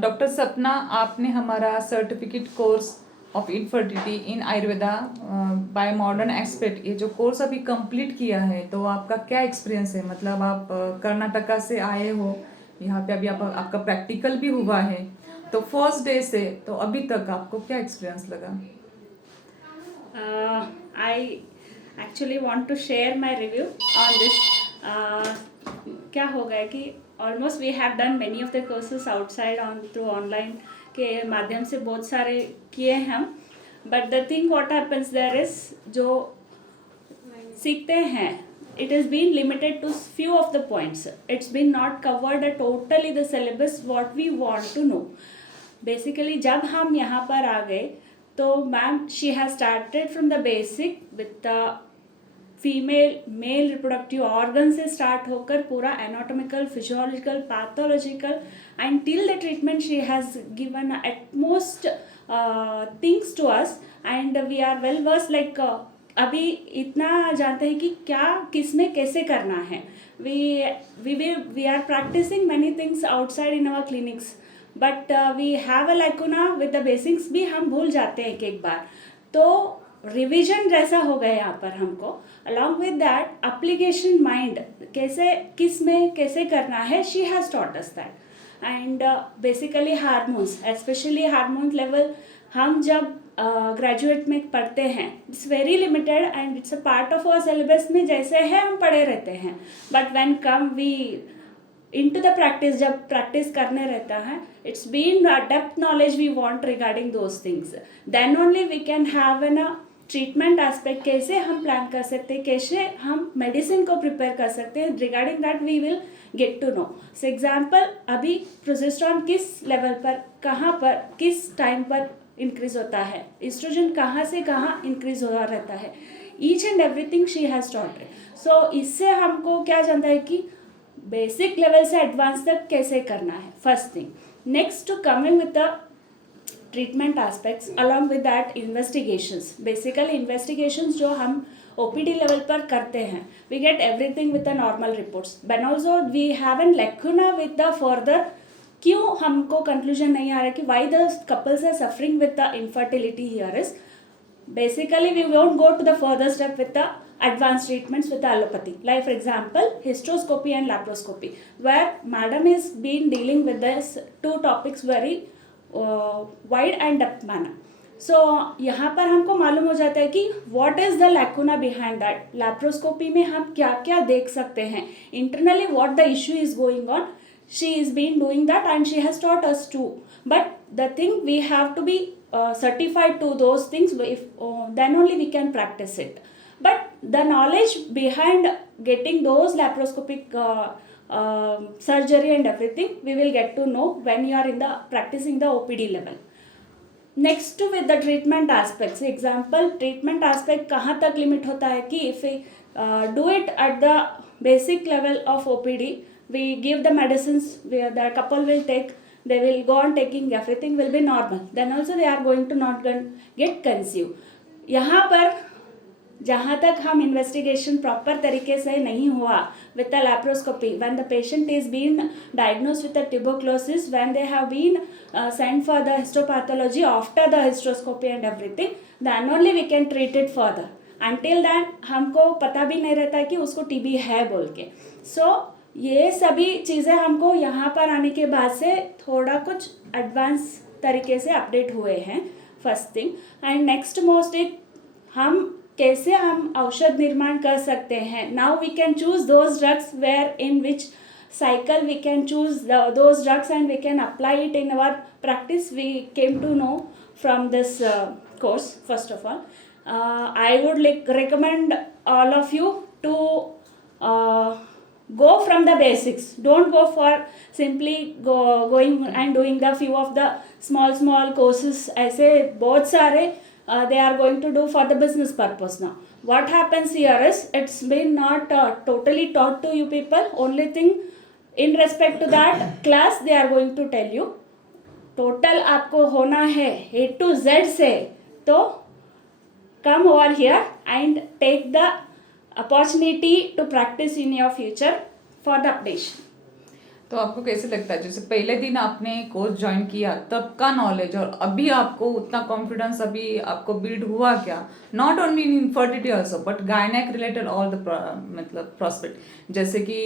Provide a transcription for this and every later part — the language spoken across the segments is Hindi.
डॉक्टर सपना, आपने हमारा certificate course of infertility in Ayurveda bye modern expert ये जो कोर्स अभी कंप्लीट किया है, तो आपका क्या एक्सपीरियंस है? मतलब आप कर्नाटका से आए हो, यहाँ पे अभी आपका प्रैक्टिकल भी हुआ है, तो फर्स्ट डे से तो अभी तक आपको क्या एक्सपीरियंस लगा? I actually want to share my review on this. क्या हो गया कि almost we have done many of the courses outside on through online के माध्यम से बहुत सारे किए हैं हम. But the thing what happens there is जो सीखते हैं it has been limited to few of the points. It's been not covered totally the syllabus what we want to know. Basically जब हम यहाँ पर आ गए तो ma'am she has started from the basic with the female male reproductive organ से स्टार्ट होकर पूरा anatomical physiological pathological and till the treatment she has given utmost things to us and we are well verse like अभी इतना जानते हैं कि क्या किस में कैसे करना है. We are practicing many things outside in our clinics but we have a lacuna with the basics भी हम भूल जाते हैं एक बार. तो रिवीजन जैसा हो गया यहाँ पर हमको. Along with that application mind कैसे किस में कैसे करना है she has taught us that. And basically hormones specially hormone level हम जब ग्रेजुएट में पढ़ते हैं it's very limited and it's a part of our syllabus में जैसे है हम पढ़े रहते हैं. But when come we into the practice जब प्रैक्टिस करने रहता है it's been a depth knowledge we want regarding those things. then only we can have an treatment aspect कैसे हम प्लान कर सकते हैं कैसे हम मेडिसिन को प्रिपेयर कर सकते हैं regarding that we will get to know. so example अभी प्रोजेस्टेरोन किस लेवल पर कहाँ पर किस टाइम पर इंक्रीज होता है एस्ट्रोजन कहाँ से कहाँ इंक्रीज हो रहता है each and everything she has taught. So इससे हमको क्या जानता है कि बेसिक लेवल से एडवांस तक कैसे करना है first thing. Next to coming with the treatment aspects along with that investigations. Basically investigations जो हम ओपीडी लेवल पर करते हैं we get everything with the normal reports but also we have a lacuna with the further क्यों हमको कंक्लूजन नहीं आ रहा कि why the couples are suffering with the infertility here is basically we won't go to the further step with the advanced treatments with the allopathy, like for example hysteroscopy and laparoscopy where madam is been dealing with this two topics very wide and depth manner. so यहाँ पर हमको मालूम हो जाता है कि what is the lacuna behind that. laparoscopy में हम क्या क्या देख सकते हैं internally what the issue is going on. she is been doing that and she has taught us too. But the thing we have to be certified to those things if then only we can practice it. But the knowledge behind getting those laparoscopic surgery and everything we will get to know when you are in the practicing the OPD level. Next with the treatment aspects. Example treatment aspect कहाँ तक लिमिट होता है कि if we do it at the basic level of OPD we give the medicines where the couple will take, they will go on taking, everything will be normal, then also they are going to not get conceive. यहाँ पर जहाँ तक हम इन्वेस्टिगेशन प्रॉपर तरीके से नहीं हुआ with the laparoscopy when the patient is been diagnosed with the tuberculosis when they have been sent for the histopathology after the histoscopy and everything then only we can treat it further. Until than हमको पता भी नहीं रहता कि उसको TB है बोल के. सो ये सभी चीज़ें हमको यहाँ पर आने के बाद से थोड़ा कुछ एडवांस तरीके से अपडेट हुए हैं first thing. And next most एक हम कैसे हम औषध निर्माण कर सकते हैं. Now we can choose those drugs where in which cycle we can choose those drugs and we can apply it in our practice. We came to know from this course. First of all I would recommend all of you to go from the basics. Don't go for simply going and doing the few of the small courses ऐसे बहुत सारे they are going to do for the business purpose. Now what happens here is it's been not totally taught to you people. Only thing in respect to that class they are going to tell you total आपको होना है A to Z से. तो come over here and take the opportunity to practice in your future for the updation. तो आपको कैसे लगता है, जैसे पहले दिन आपने कोर्स ज्वाइन किया तब का नॉलेज और अभी आपको उतना कॉन्फिडेंस अभी आपको बिल्ड हुआ क्या? Not only in infertility also but gynaec related all the मतलब प्रॉस्पेक्ट, जैसे कि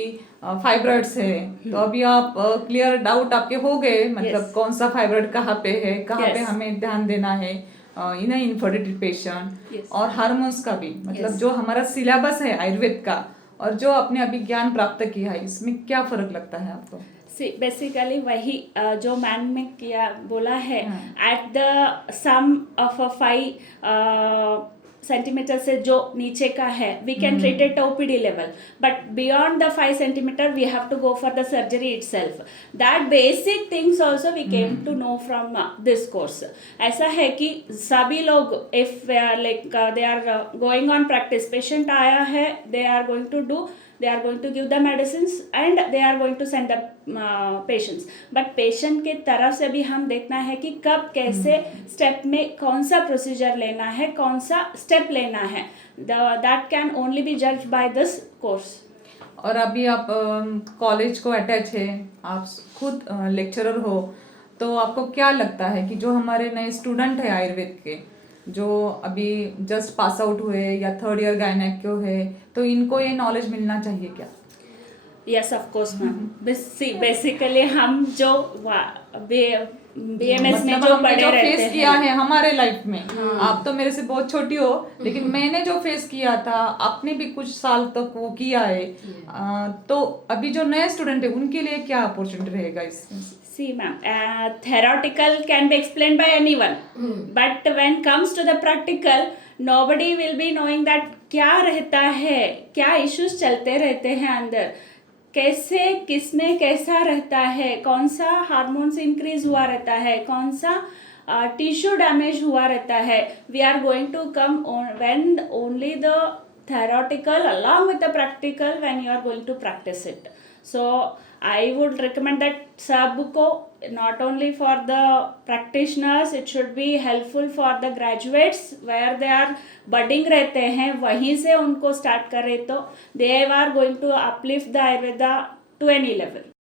फाइब्रॉइड्स है तो अभी आप क्लियर डाउट आपके हो गए, मतलब Yes. कौन सा फाइब्रॉइड कहाँ पे है, कहाँ पे Yes. हमें ध्यान देना है इन इनफर्टिलिटी पेशेंट। Yes. और हार्मोन्स का भी, मतलब Yes. जो हमारा सिलेबस है आयुर्वेद का और जो आपने अभी ज्ञान प्राप्त किया है, इसमें क्या फर्क लगता है आपको? बेसिकली वही जो मैन में किया बोला है, हाँ। At the sum of a 5 centimetre से जो नीचे का है we can treat it OPD level, but beyond the 5 centimetre we have to go for the surgery itself. That basic things also we came to know from this course. ऐसा है कि सभी लोग if like they are going on practice, patient आया है, they are going to do, they are going to give the medicines and they are going to send the patients. but patient के तरफ से भी हम देखना है कि कब कैसे स्टेप में कौन सा प्रोसीजर लेना है, कौन सा स्टेप लेना है. that can only be judged by this course. और अभी आप कॉलेज को अटैच है, आप खुद लेक्चरर हो, तो आपको क्या लगता है कि जो हमारे नए स्टूडेंट है आयुर्वेद के, जो अभी जस्ट पास आउट हुए या थर्ड ईयर गायनेक के है, तो इनको ये नॉलेज मिलना चाहिए क्या? Yes of course ma'am. Basically हम जो BMS में मतलब जो हमने पढ़े जो रहते फेस किया हैं, है हमारे लाइफ में, आप तो मेरे से बहुत छोटी हो, लेकिन मैंने जो फेस किया था, आपने भी कुछ साल तक वो किया है, तो अभी जो नए स्टूडेंट है उनके लिए क्या अपॉर्चुनिटी रहेगा इसमें? see ma'am, theoretical can be explained by anyone, but when comes to the practical nobody will be knowing that क्या रहता है, क्या इश्यूज चलते रहते हैं अंदर, कैसे किसमें कैसा रहता है, कौन सा हार्मोन्स इंक्रीज हुआ रहता है, कौन सा टिश्यू डैमेज हुआ रहता है. We are going to come when only the theoretical along with the practical when you are going to practice it. So I would recommend that सबको, not only for the practitioners, it should be helpful for the graduates where they are budding रहते हैं, वहीं से उनको start करें तो they are going to uplift the Ayurveda to any level.